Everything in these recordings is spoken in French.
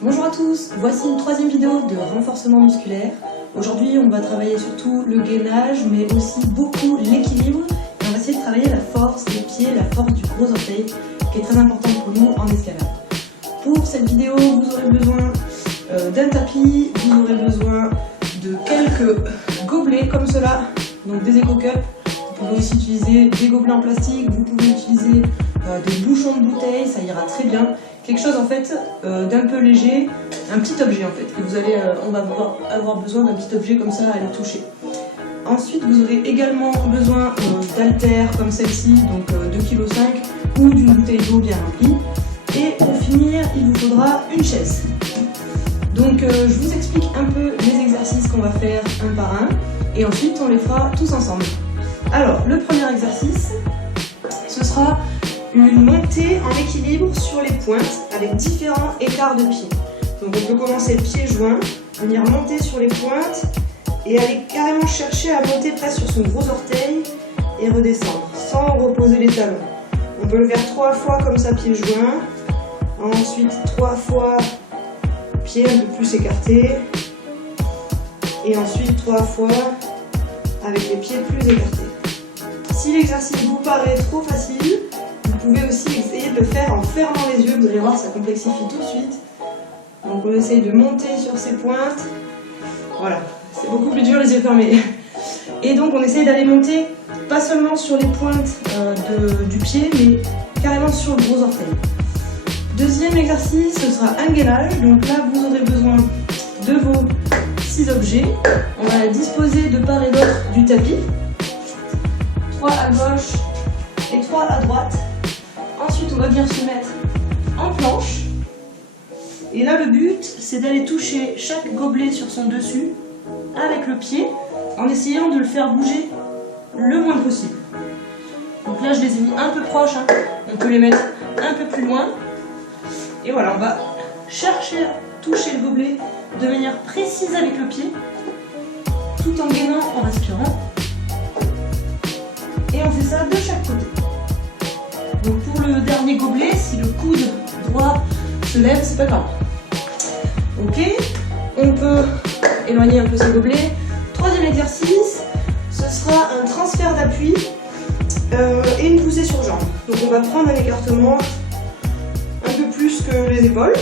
Bonjour à tous, voici une troisième vidéo de renforcement musculaire. Aujourd'hui on va travailler surtout le gainage mais aussi beaucoup l'équilibre et on va essayer de travailler la force des pieds, la force du gros orteil qui est très importante pour nous en escalade. Pour cette vidéo vous aurez besoin d'un tapis, vous aurez besoin de quelques gobelets comme cela, donc des Eco-Cups. Vous pouvez aussi utiliser des gobelets en plastique, vous pouvez utiliser des bouchons de bouteille, ça ira très bien. Quelque chose en fait d'un peu léger, un petit objet en fait, que vous allez, on va avoir besoin d'un petit objet comme ça à le toucher. Ensuite vous aurez également besoin d'haltères comme celle-ci, donc 2,5 kg ou d'une bouteille d'eau bien remplie. Et pour finir, il vous faudra une chaise. Donc je vous explique un peu les exercices qu'on va faire un par un et ensuite on les fera tous ensemble. Alors le premier exercice, ce sera une montée en équilibre sur les pointes avec différents écarts de pieds. Donc on peut commencer pieds joints, venir monter sur les pointes et aller carrément chercher à monter presque sur son gros orteil et redescendre sans reposer les talons. On peut le faire 3 fois comme ça pieds joints, ensuite 3 fois pieds un peu plus écartés et ensuite 3 fois avec les pieds plus écartés. Si l'exercice vous paraît trop facile, vous pouvez aussi essayer de le faire en fermant les yeux, vous allez voir ça complexifie tout de suite. Donc on essaye de monter sur ces pointes, voilà, c'est beaucoup plus dur les yeux fermés. Et donc on essaye d'aller monter pas seulement sur les pointes du pied, mais carrément sur le gros orteil. Deuxième exercice, ce sera un gainage, donc là vous aurez besoin de vos 6 objets. On va les disposer de part et d'autre du tapis, 3 à gauche et 3 à droite. Ensuite, on va venir se mettre en planche. Et là, le but, c'est d'aller toucher chaque gobelet sur son dessus avec le pied en essayant de le faire bouger le moins possible. Donc là, je les ai mis un peu proches. On peut les mettre un peu plus loin. Et voilà, on va chercher à toucher le gobelet de manière précise avec le pied, tout en gainant en respirant. Et on fait ça de chaque côté. Donc pour le dernier gobelet, si le coude droit se lève, c'est pas grave. Ok, on peut éloigner un peu ce gobelet. Troisième exercice, ce sera un transfert d'appui et une poussée sur jambe. Donc on va prendre un écartement un peu plus que les épaules.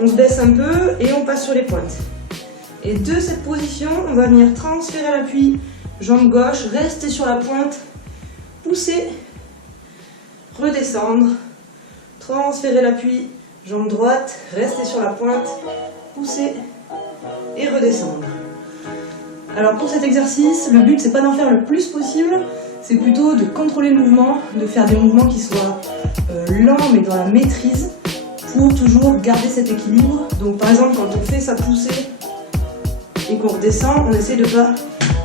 On se baisse un peu et on passe sur les pointes. Et de cette position, on va venir transférer l'appui, jambe gauche, rester sur la pointe, pousser, redescendre, transférer l'appui, jambe droite, rester sur la pointe, pousser et redescendre. Alors pour cet exercice, le but c'est pas d'en faire le plus possible, c'est plutôt de contrôler le mouvement, de faire des mouvements qui soient lents mais dans la maîtrise pour toujours garder cet équilibre. Donc par exemple quand on fait sa poussée et qu'on redescend, on essaie de pas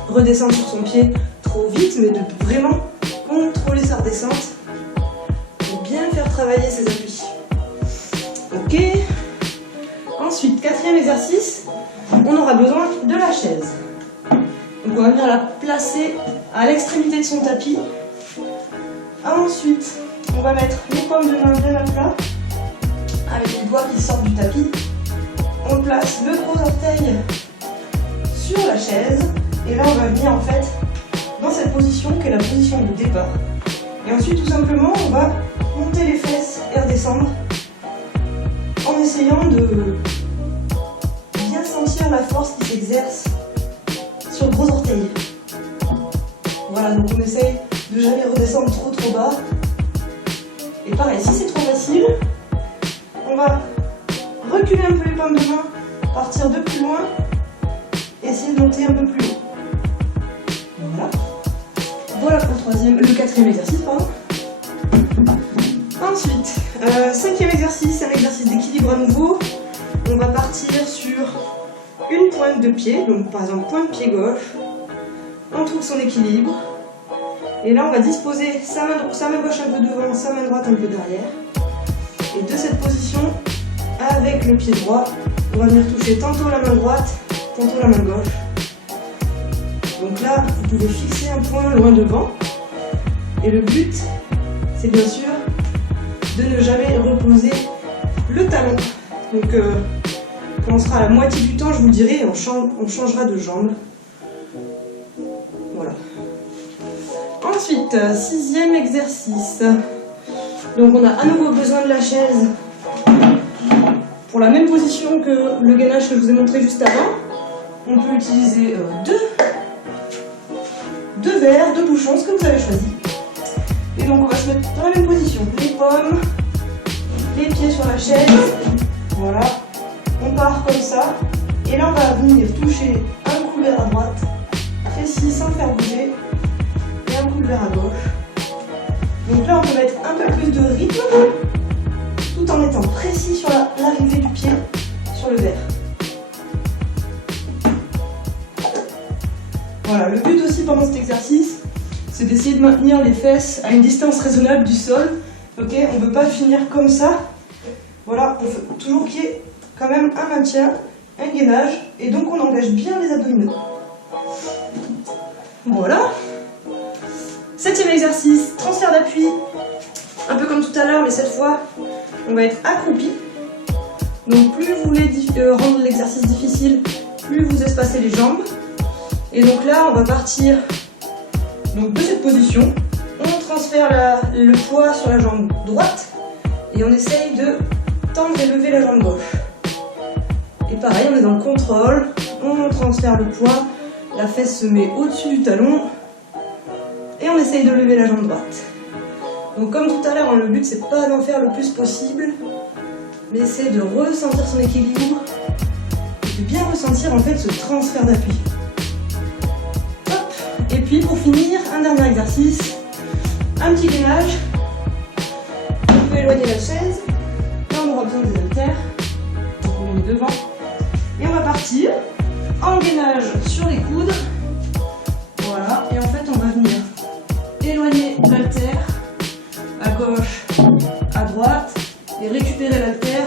redescendre sur son pied trop vite mais de vraiment contrôler sa redescente. Bien faire travailler ses appuis. Ok. Ensuite, quatrième exercice, on aura besoin de la chaise. Donc on va venir la placer à l'extrémité de son tapis. Ensuite, on va mettre les paumes de main bien à plat, avec les doigts qui sortent du tapis. On place le gros orteil sur la chaise. Et là, on va venir en fait dans cette position qui est la position de départ. Et ensuite, tout simplement, on va monter les fesses et redescendre en essayant de bien sentir la force qui s'exerce sur le gros orteil. Voilà, donc on essaye de jamais redescendre trop bas. Et pareil, si c'est trop facile, on va reculer un peu les paumes de main, partir de plus loin, et essayer de monter un peu plus haut. Voilà. Voilà pour le quatrième exercice, pardon. Ensuite, cinquième exercice, un exercice d'équilibre à nouveau. On va partir sur une pointe de pied, donc par exemple pointe pied gauche. On trouve son équilibre. Et là on va disposer sa main gauche un peu devant, sa main droite un peu derrière. Et de cette position, avec le pied droit, on va venir toucher tantôt la main droite, tantôt la main gauche. Donc là, vous pouvez fixer un point loin devant. Et le but, c'est bien sûr de ne jamais reposer le talon Donc quand on sera à la moitié du temps, je vous le dirai, on changera de jambe. Voilà. Ensuite, 6e exercice. Donc on a à nouveau besoin de la chaise pour la même position que le gainage que je vous ai montré juste avant. On peut utiliser deux verres, deux bouchons, ce que vous avez choisi. Et donc on va se mettre dans la même position. Les pommes, les pieds sur la chaise. Voilà. On part comme ça. Et là on va venir toucher un coup de verre à droite, précis sans faire bouger, et un coup de verre à gauche. Donc là on peut mettre un peu plus de rythme, tout en étant précis sur l'arrivée du pied sur le verre. Voilà, le but aussi pendant cet exercice, c'est d'essayer de maintenir les fesses à une distance raisonnable du sol. Ok, on ne veut pas finir comme ça. Voilà, on veut toujours qu'il y ait quand même un maintien, un gainage, et donc on engage bien les abdominaux. Voilà. 7e exercice, transfert d'appui. Un peu comme tout à l'heure, mais cette fois, on va être accroupi. Donc plus vous voulez rendre l'exercice difficile, plus vous espacez les jambes. Et donc là, on va partir donc, de cette position. On transfère le poids sur la jambe droite et on essaye de tendre et lever la jambe gauche. Et pareil, on est dans le contrôle, on transfère le poids, la fesse se met au-dessus du talon et on essaye de lever la jambe droite. Donc comme tout à l'heure, le but c'est pas d'en faire le plus possible, mais c'est de ressentir son équilibre et de bien ressentir en fait ce transfert d'appui. Et puis pour finir, un dernier exercice, un petit gainage. Vous pouvez éloigner la chaise, là on aura besoin des haltères, donc on met devant. Et on va partir en gainage sur les coudes. Voilà, et en fait on va venir éloigner l'haltère à gauche, à droite, et récupérer l'haltère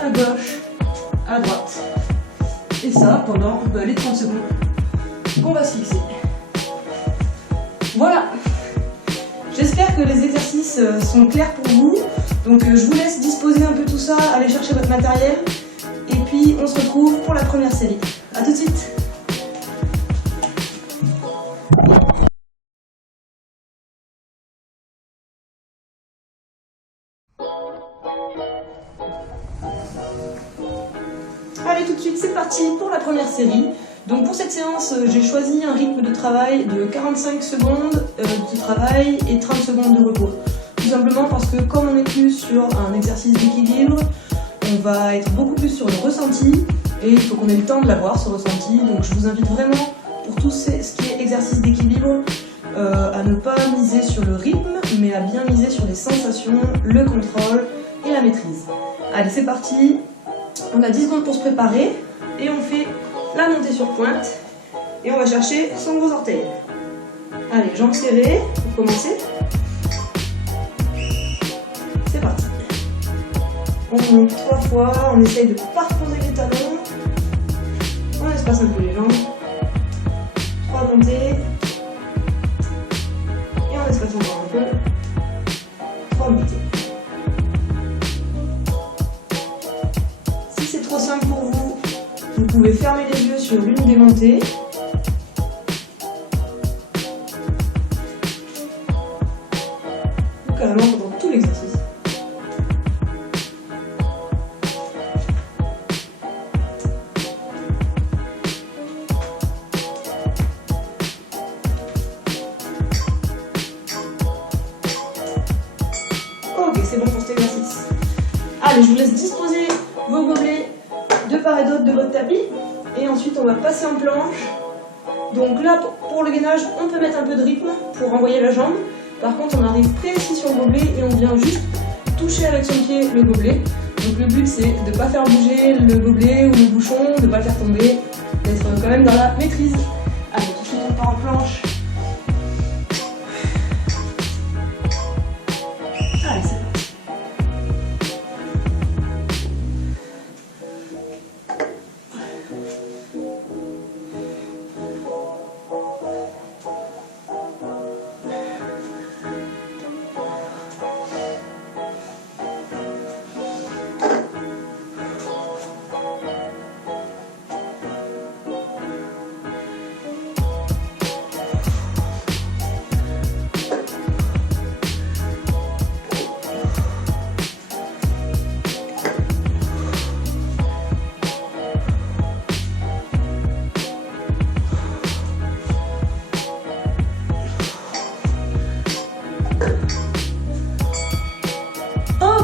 à gauche, à droite. Et ça pendant les 30 secondes qu'on va se fixer. Voilà, j'espère que les exercices sont clairs pour vous. Donc je vous laisse disposer un peu tout ça, aller chercher votre matériel. Et puis on se retrouve pour la première série. A tout de suite. Allez, tout de suite, c'est parti pour la première série. Donc pour cette séance, j'ai choisi un rythme de travail de 45 secondes de travail et 30 secondes de repos. Tout simplement parce que comme on est plus sur un exercice d'équilibre, on va être beaucoup plus sur le ressenti et il faut qu'on ait le temps de l'avoir, ce ressenti. Donc je vous invite vraiment, pour tout ce qui est exercice d'équilibre, à ne pas miser sur le rythme, mais à bien miser sur les sensations, le contrôle et la maîtrise. Allez, c'est parti. On a 10 secondes pour se préparer et on fait la montée sur pointe et on va chercher son gros orteil. Allez, jambes serrées pour commencer. C'est parti. On monte 3 fois, on essaye de ne pas reposer les talons. On espace un peu les jambes. 3 montées. Et on espace encore un peu. 3 montées. Si c'est trop simple pour vous, vous pouvez fermer les yeux sur l'une des montées. Ou carrément pendant tout l'exercice. Ok, c'est bon pour cet exercice. Allez, je vous laisse disposer vos gobelets de part et d'autre de votre tapis. Et ensuite, on va passer en planche. Donc là, pour le gainage, on peut mettre un peu de rythme pour renvoyer la jambe. Par contre, on arrive précis sur le gobelet et on vient juste toucher avec son pied le gobelet. Donc le but, c'est de ne pas faire bouger le gobelet ou le bouchon, de ne pas le faire tomber, d'être quand même dans la maîtrise. Allez, tout de suite, on part en planche. Allez, c'est parti.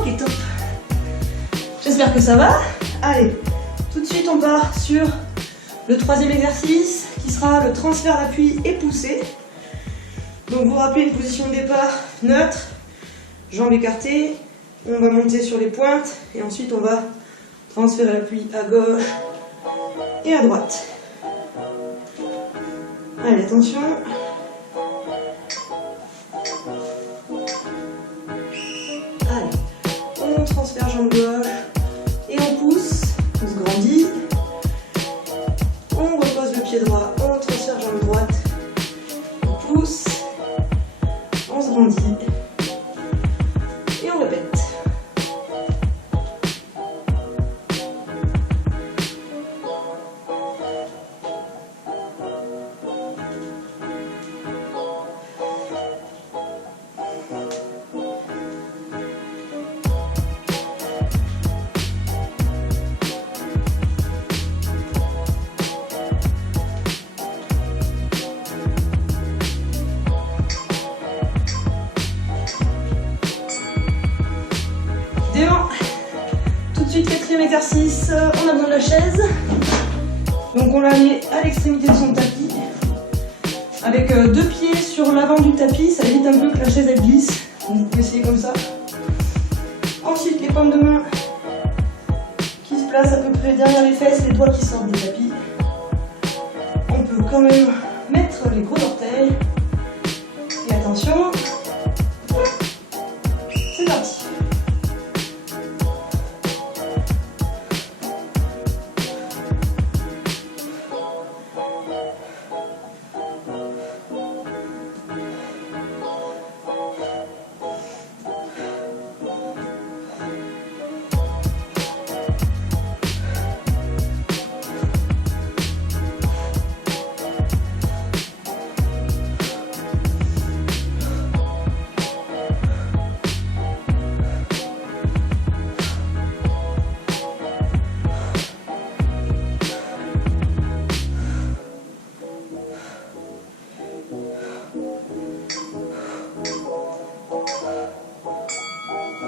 Ok, top. J'espère que ça va. Allez, tout de suite on part sur le troisième exercice qui sera le transfert d'appui et poussée. Donc vous vous rappelez une position de départ neutre, jambes écartées, on va monter sur les pointes et ensuite on va transférer l'appui à gauche et à droite. Allez, attention. Allez, on transfère jambe gauche et on pousse, on se grandit. On repose le pied droit, on transfère jambe droite, on pousse, on se grandit et on répète. Tout de suite, quatrième exercice, on a besoin de la chaise. Donc on la met à l'extrémité de son tapis. Avec deux pieds sur l'avant du tapis, ça évite un peu que la chaise elle glisse. Donc vous pouvez essayer comme ça. Ensuite, les paumes de main qui se placent à peu près derrière les fesses, les doigts qui sortent du tapis. On peut quand même mettre les gros orteils. Et attention, c'est parti.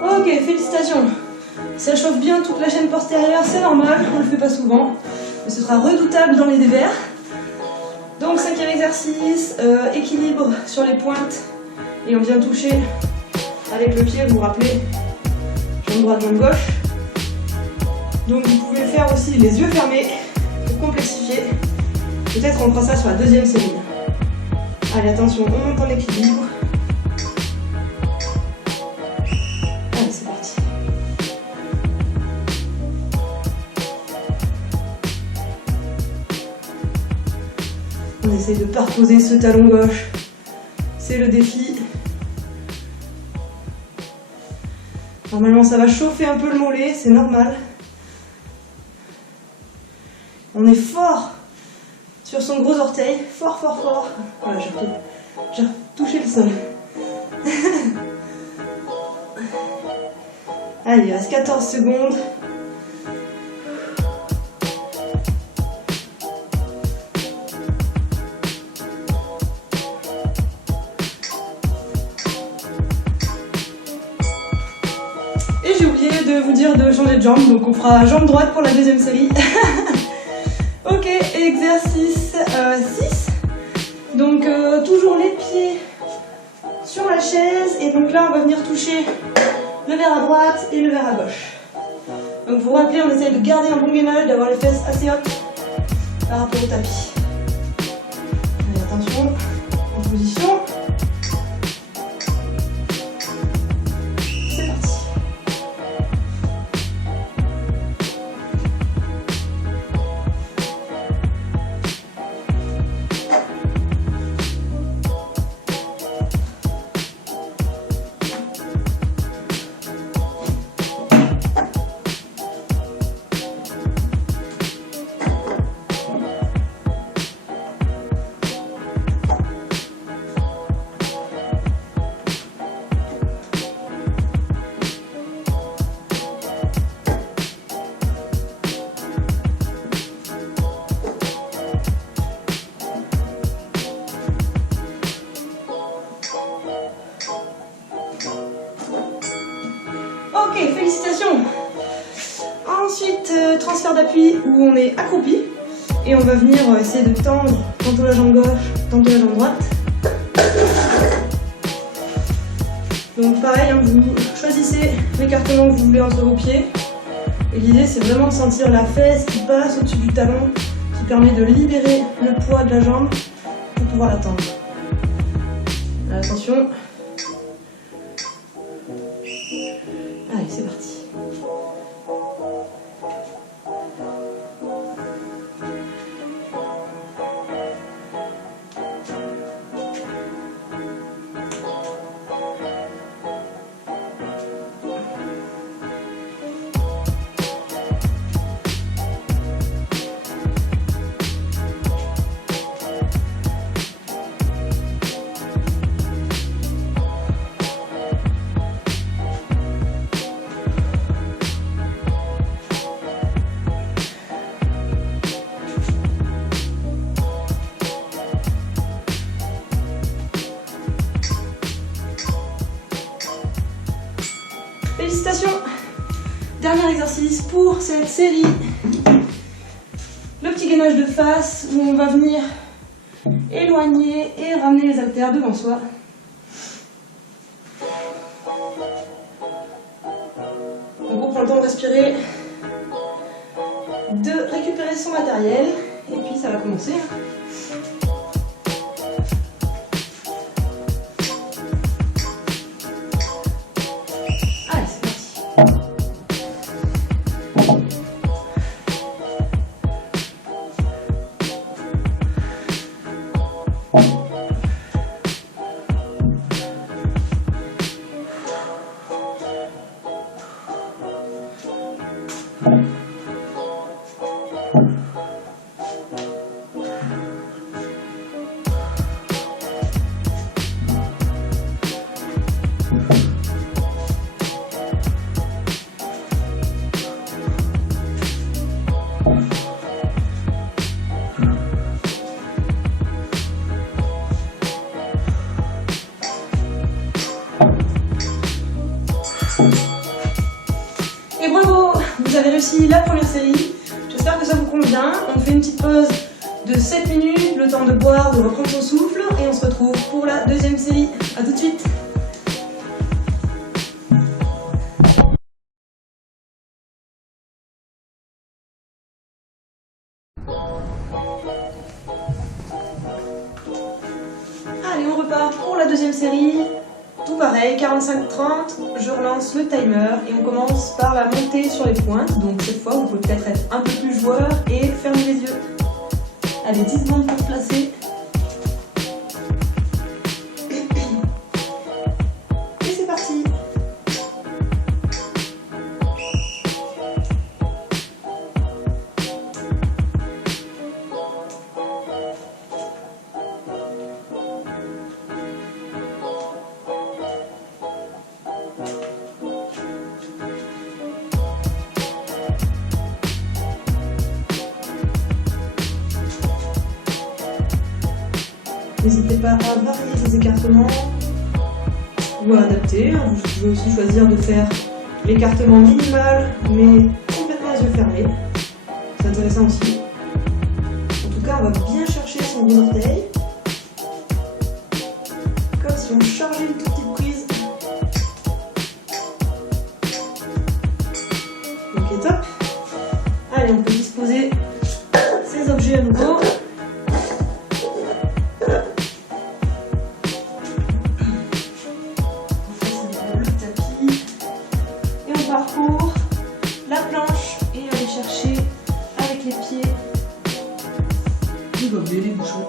Ok, félicitations. Ça chauffe bien toute la chaîne postérieure, c'est normal, on le fait pas souvent, mais ce sera redoutable dans les dévers. Donc cinquième exercice, équilibre sur les pointes, et on vient toucher avec le pied, vous vous rappelez, jambe droite, jambe gauche. Donc vous pouvez faire aussi les yeux fermés pour complexifier. Peut-être on fera ça sur la deuxième série. Allez, attention, on monte en équilibre. Allez, c'est parti. On essaye de ne pas reposer ce talon gauche. C'est le défi. Normalement, ça va chauffer un peu le mollet, c'est normal. On est fort sur son gros orteil, fort, fort, fort. Voilà, j'ai touché le sol. Allez, il reste 14 secondes. Et j'ai oublié de vous dire de changer de jambe, donc on fera jambe droite pour la deuxième série. Ok, exercice 6. Donc toujours les pieds sur la chaise, et donc là on va venir toucher le verre à droite et le verre à gauche. Donc vous vous rappelez, on essaye de garder un bon gainage, d'avoir les fesses assez hautes par rapport au tapis. Allez, attention, en position. C'est parti. Ok, félicitations. Ensuite, transfert d'appui où on est accroupi. Et on va venir essayer de tendre tantôt la jambe gauche, tantôt la jambe droite. Donc pareil, hein, vous choisissez l'écartement que vous voulez entre vos pieds. Et l'idée c'est vraiment de sentir la fesse qui passe au-dessus du talon, qui permet de libérer le poids de la jambe pour pouvoir la tendre. Attention. Allez, c'est parti. Félicitations! Dernier exercice pour cette série. Le petit gainage de face où on va venir éloigner et ramener les haltères devant soi. Donc on prend le temps de respirer, de récupérer son matériel et puis ça va commencer. Et bravo, vous avez réussi la première série. J'espère que ça vous convient. On fait une petite pause de 7 minutes, le temps de boire, de reprendre son souffle et on se retrouve pour la deuxième série. A tout de suite. Allez, on repart pour la deuxième série. Tout pareil, 45-30, je relance le timer et on commence par la montée sur les pointes. Donc cette fois, vous pouvez peut-être être un peu plus joueur et fermer les yeux. Allez, 10 secondes pour placer. Et c'est parti. N'hésitez pas à varier ces écartements ou à adapter. Vous pouvez aussi choisir de faire l'écartement minimal mais complètement les yeux fermés. C'est intéressant aussi. En tout cas, on va bien chercher son gros orteil. Comme si on chargeait une toute petite prise. Ok, top. Allez, on peut disposer ces objets à nouveau. Parcours la planche et aller chercher avec les pieds les gobelets, les bouchons.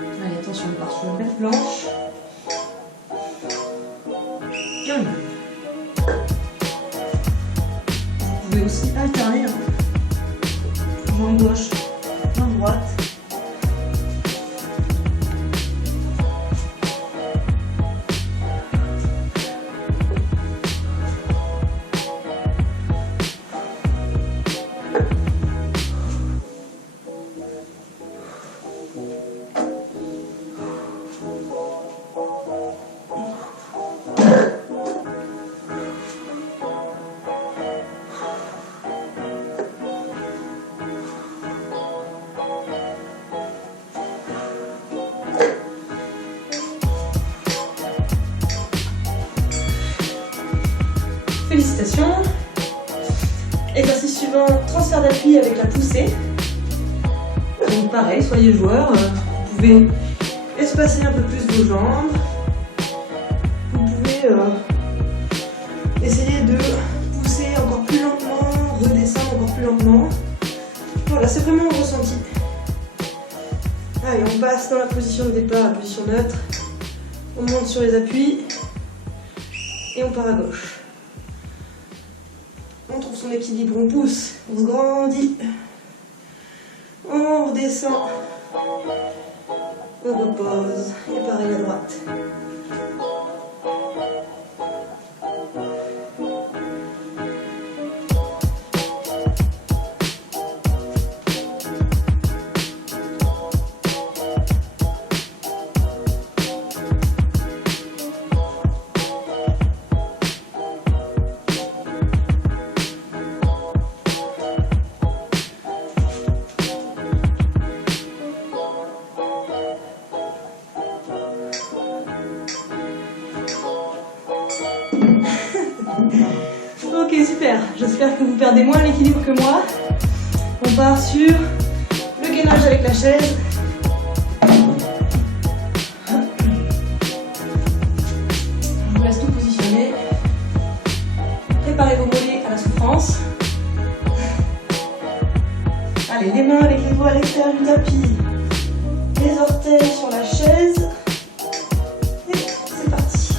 Allez, attention, on part sur une belle planche. Et on y va. Vous pouvez aussi alterner, hein. Jambe gauche, jambe droite. Félicitations. Exercice suivant, transfert d'appui avec la poussée. Donc pareil, soyez joueurs, vous pouvez espacer un peu plus vos jambes. Vous pouvez essayer de pousser encore plus lentement, redescendre encore plus lentement. Voilà, c'est vraiment un ressenti. Allez, on passe dans la position de départ, la position neutre. On monte sur les appuis et on part à gauche. On trouve son équilibre, on pousse, on se grandit. On redescend, on repose, et pareil à droite. Ok, super. J'espère que vous perdez moins l'équilibre que moi. On part sur le gainage avec la chaise. Je vous laisse tout positionner. Préparez vos mollets à la souffrance. Allez, les mains avec les doigts à l'extérieur du tapis. Les orteils sur la chaise. Et c'est parti.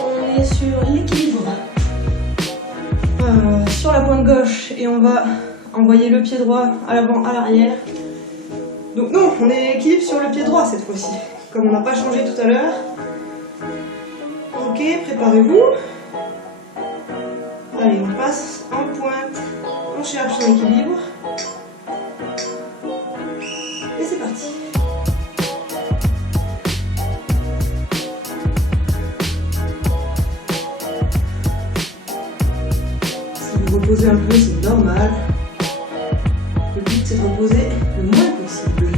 On est sur l'équilibre sur la pointe gauche et on va envoyer le pied droit à l'avant, à l'arrière. Donc non, on est équilibre sur le pied droit cette fois-ci, comme on n'a pas changé tout à l'heure. Ok, préparez-vous. Allez, on passe en pointe, on cherche son équilibre. Et c'est parti. Reposer un peu, c'est normal. Le but, c'est de reposer le moins possible.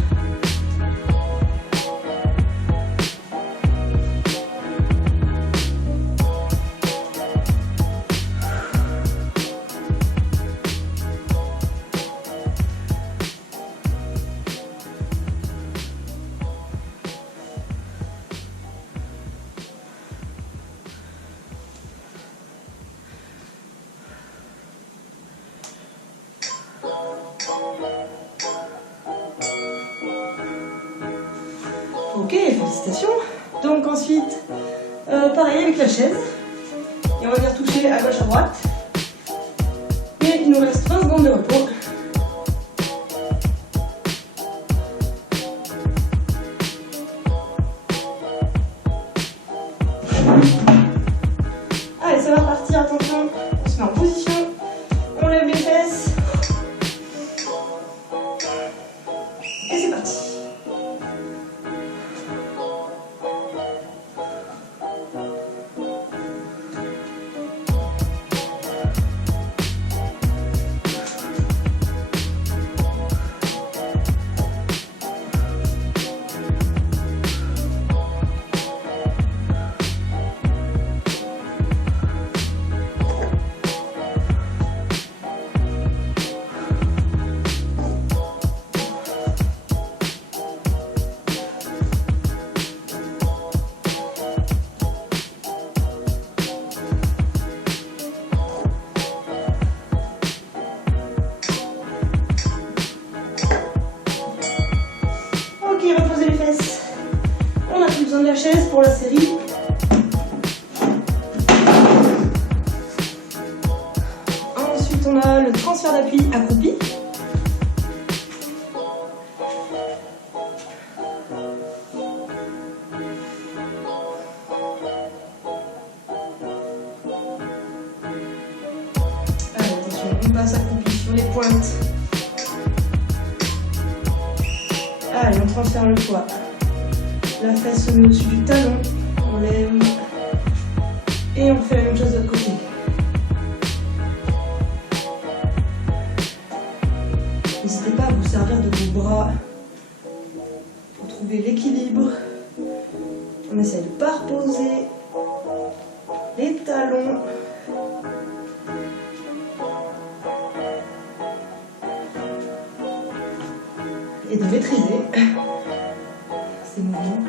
Ok, félicitations. Donc ensuite, pareil avec la chaise. Et on va venir toucher à gauche, à droite. Et il nous reste 20 secondes de repos. Allez, ça va repartir, attention. On se met en position. On lève les fesses. Et c'est parti. la chaise pour la série. Ensuite, on a le transfert d'appui accroupi. Allez, attention, on passe accroupi sur les pointes. Allez, on transfère le poids. La fesse se met au-dessus du talon. On lève. Et on fait la même chose de l'autre côté. N'hésitez pas à vous servir de vos bras pour trouver l'équilibre. On essaie de ne pas reposer les talons. Et de maîtriser ces mouvements.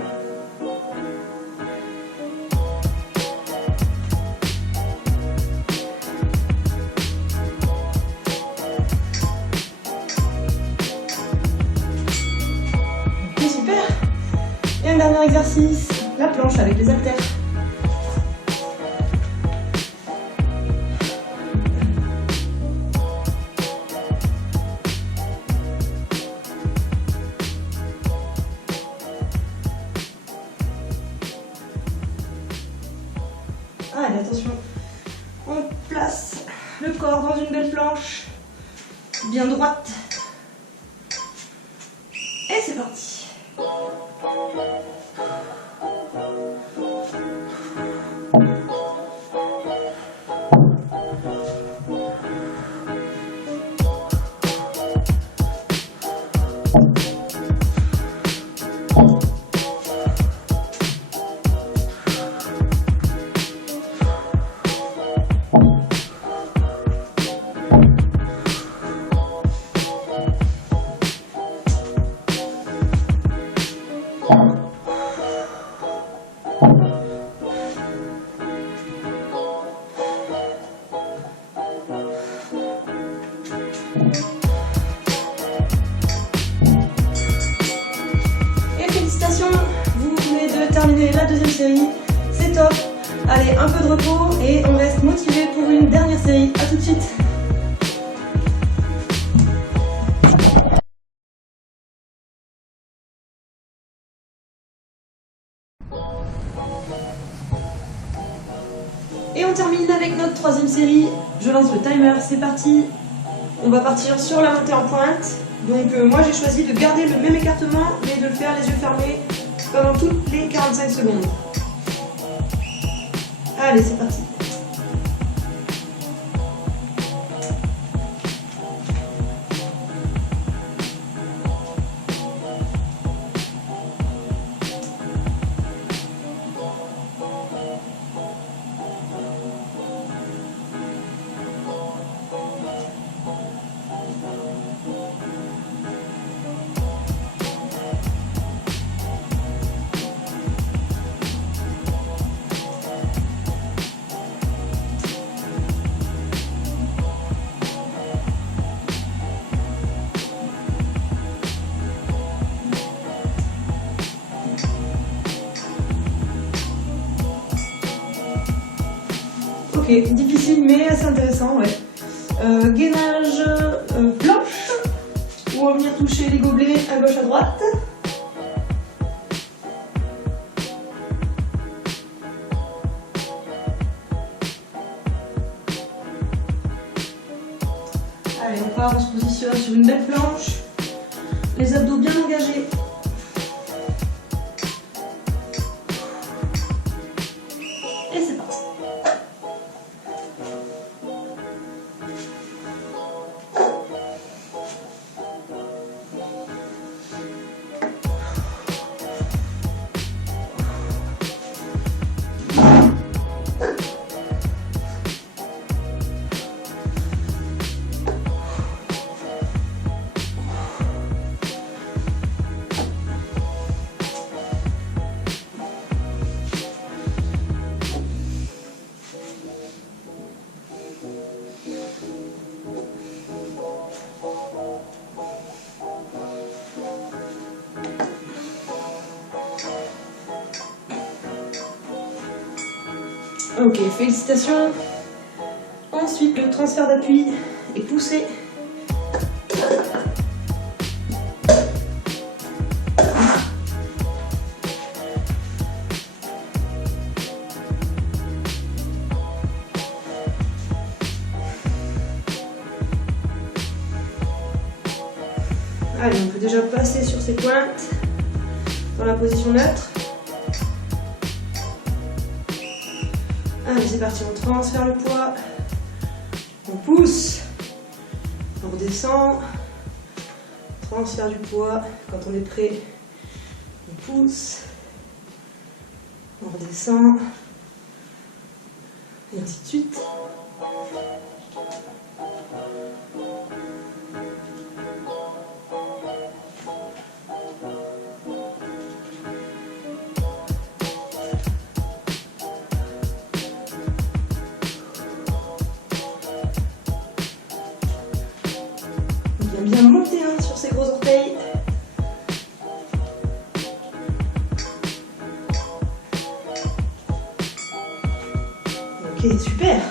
Ok, super. Et un dernier exercice, la planche avec les haltères. Allez, attention, on place le corps dans une belle planche, bien droite. Et c'est parti. Et félicitations, vous venez de terminer la deuxième série, c'est top. Allez, un peu de repos et on reste motivé pour une dernière série. A tout de suite. Et on termine avec notre troisième série. Je lance le timer, c'est parti. On va partir sur la montée en pointe. Donc moi j'ai choisi de garder le même écartement, mais de le faire les yeux fermés pendant toutes les 45 secondes. Allez, c'est parti. Ok, difficile mais assez intéressant, ouais. Gainage planche, on va venir toucher les gobelets à gauche à droite. Allez, on part, on se positionne sur une belle planche, les abdos bien engagés. Et c'est parti. Ok, félicitations. Ensuite, le transfert d'appui est poussé. Allez, on peut déjà passer sur ces pointes dans la position neutre. Allez, c'est parti, on transfère le poids, on pousse, on redescend, transfert du poids, quand on est prêt, on pousse, on redescend, et ainsi de suite. Bien monter sur ses gros orteils. Ok, super.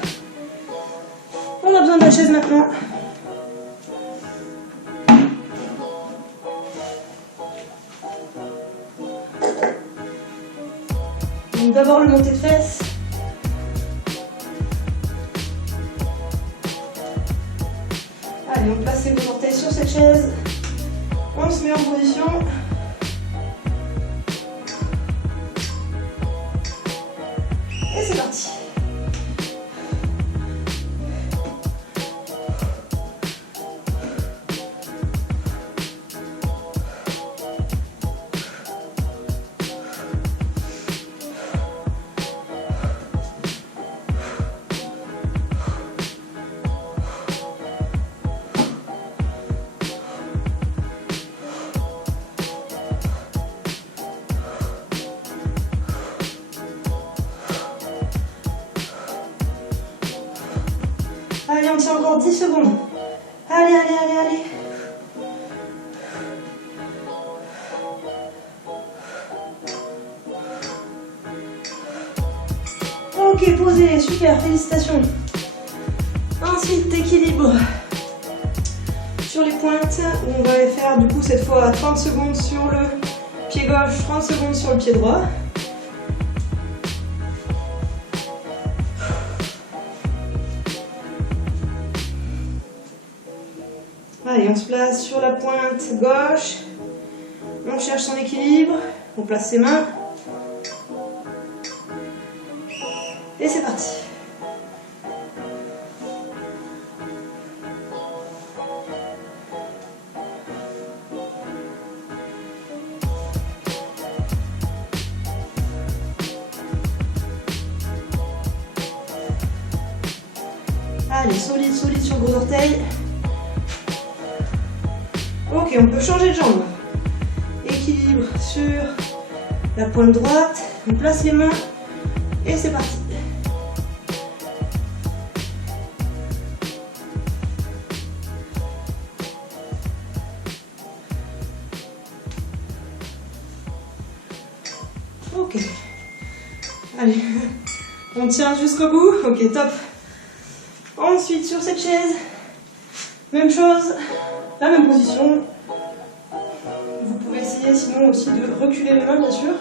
On a besoin de la chaise maintenant. Donc d'abord le monté de fesses. Allez, on place ses gros orteils sur cette chaise. On se met en position. Et c'est parti. Allez, on tient encore 10 secondes. Allez, allez, allez, allez. Ok, posé, super, félicitations. Ensuite, équilibre sur les pointes, où on va les faire du coup cette fois 30 secondes sur le pied gauche, 30 secondes sur le pied droit. Allez, on se place sur la pointe gauche, on cherche son équilibre, on place ses mains, et c'est parti. Allez, solide, solide sur le gros orteil. Ok, on peut changer de jambe. Équilibre sur la pointe droite, on place les mains et c'est parti. Ok. Allez, on tient jusqu'au bout. Ok, top. Ensuite, sur cette chaise, même chose. La même position. Vous pouvez essayer sinon aussi de reculer les mains bien sûr.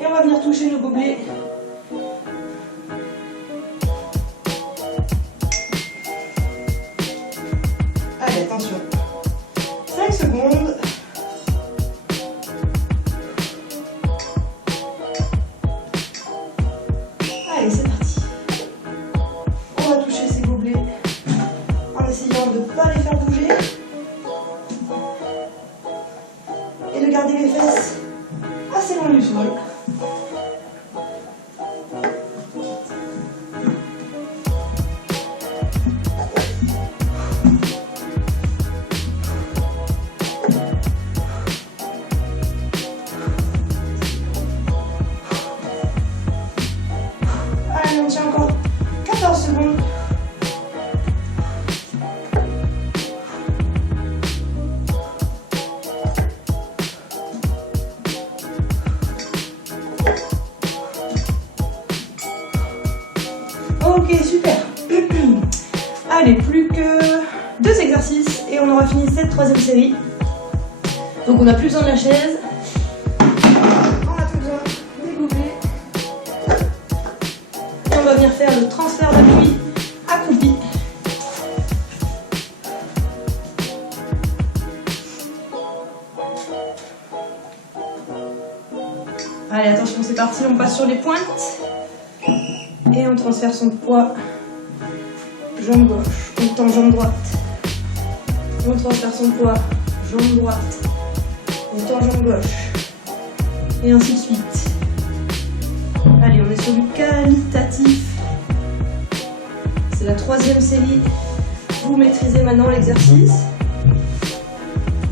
Et on va venir toucher nos gobelets. Allez, attention. 5 secondes. Allez, c'est parti. On va toucher ces gobelets en essayant de ne pas les faire bouger. Et de garder les fesses assez loin du sol. aura fini cette troisième série. Donc on n'a plus besoin de la chaise. On n'a plus besoin des gobelets. Et on va venir faire le transfert d'appui accroupi. Allez, attention, c'est parti, on passe sur les pointes. Et on transfère son poids. Jambe gauche, on tend jambe droite. On transfère son poids, jambe droite. On tend jambe gauche. Et ainsi de suite. Allez, on est sur du qualitatif. C'est la troisième série. Vous maîtrisez maintenant l'exercice.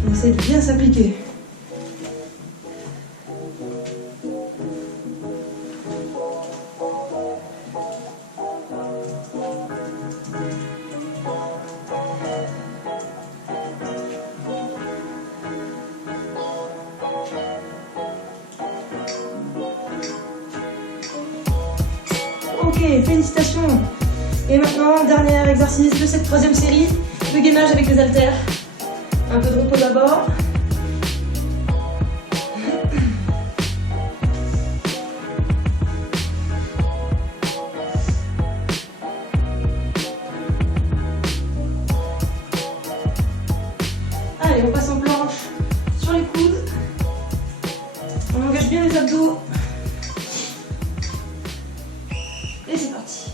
On essaie de bien s'appliquer. Ok, félicitations. Et maintenant, dernier exercice de cette troisième série, le gainage avec les haltères. Un peu de repos d'abord. Allez, on passe en planche sur les coudes. On engage bien les abdos. Et c'est parti.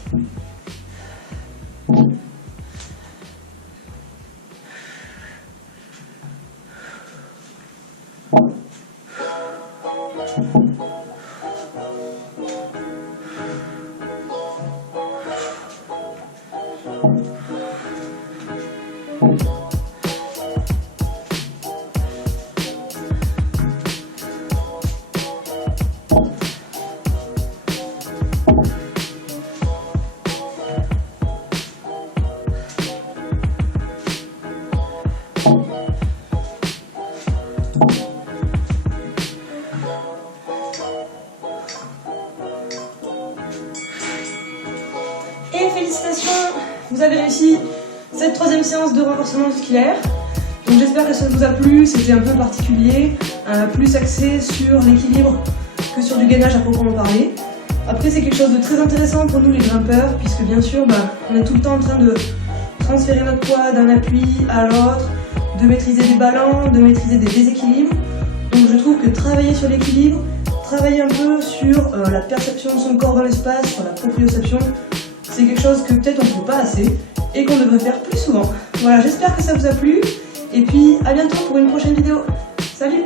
Et félicitations, vous avez réussi cette troisième séance de renforcement musculaire. Donc j'espère que ça vous a plu, c'était un peu particulier, plus axé sur l'équilibre que sur du gainage à proprement parler. Après c'est quelque chose de très intéressant pour nous les grimpeurs, puisque bien sûr on est tout le temps en train de transférer notre poids d'un appui à l'autre, de maîtriser des ballons, de maîtriser des déséquilibres. Donc je trouve que travailler sur l'équilibre, travailler un peu sur la perception de son corps dans l'espace, sur la proprioception, c'est quelque chose que peut-être on ne fait pas assez et qu'on devrait faire plus souvent. Voilà, j'espère que ça vous a plu et puis à bientôt pour une prochaine vidéo. Salut!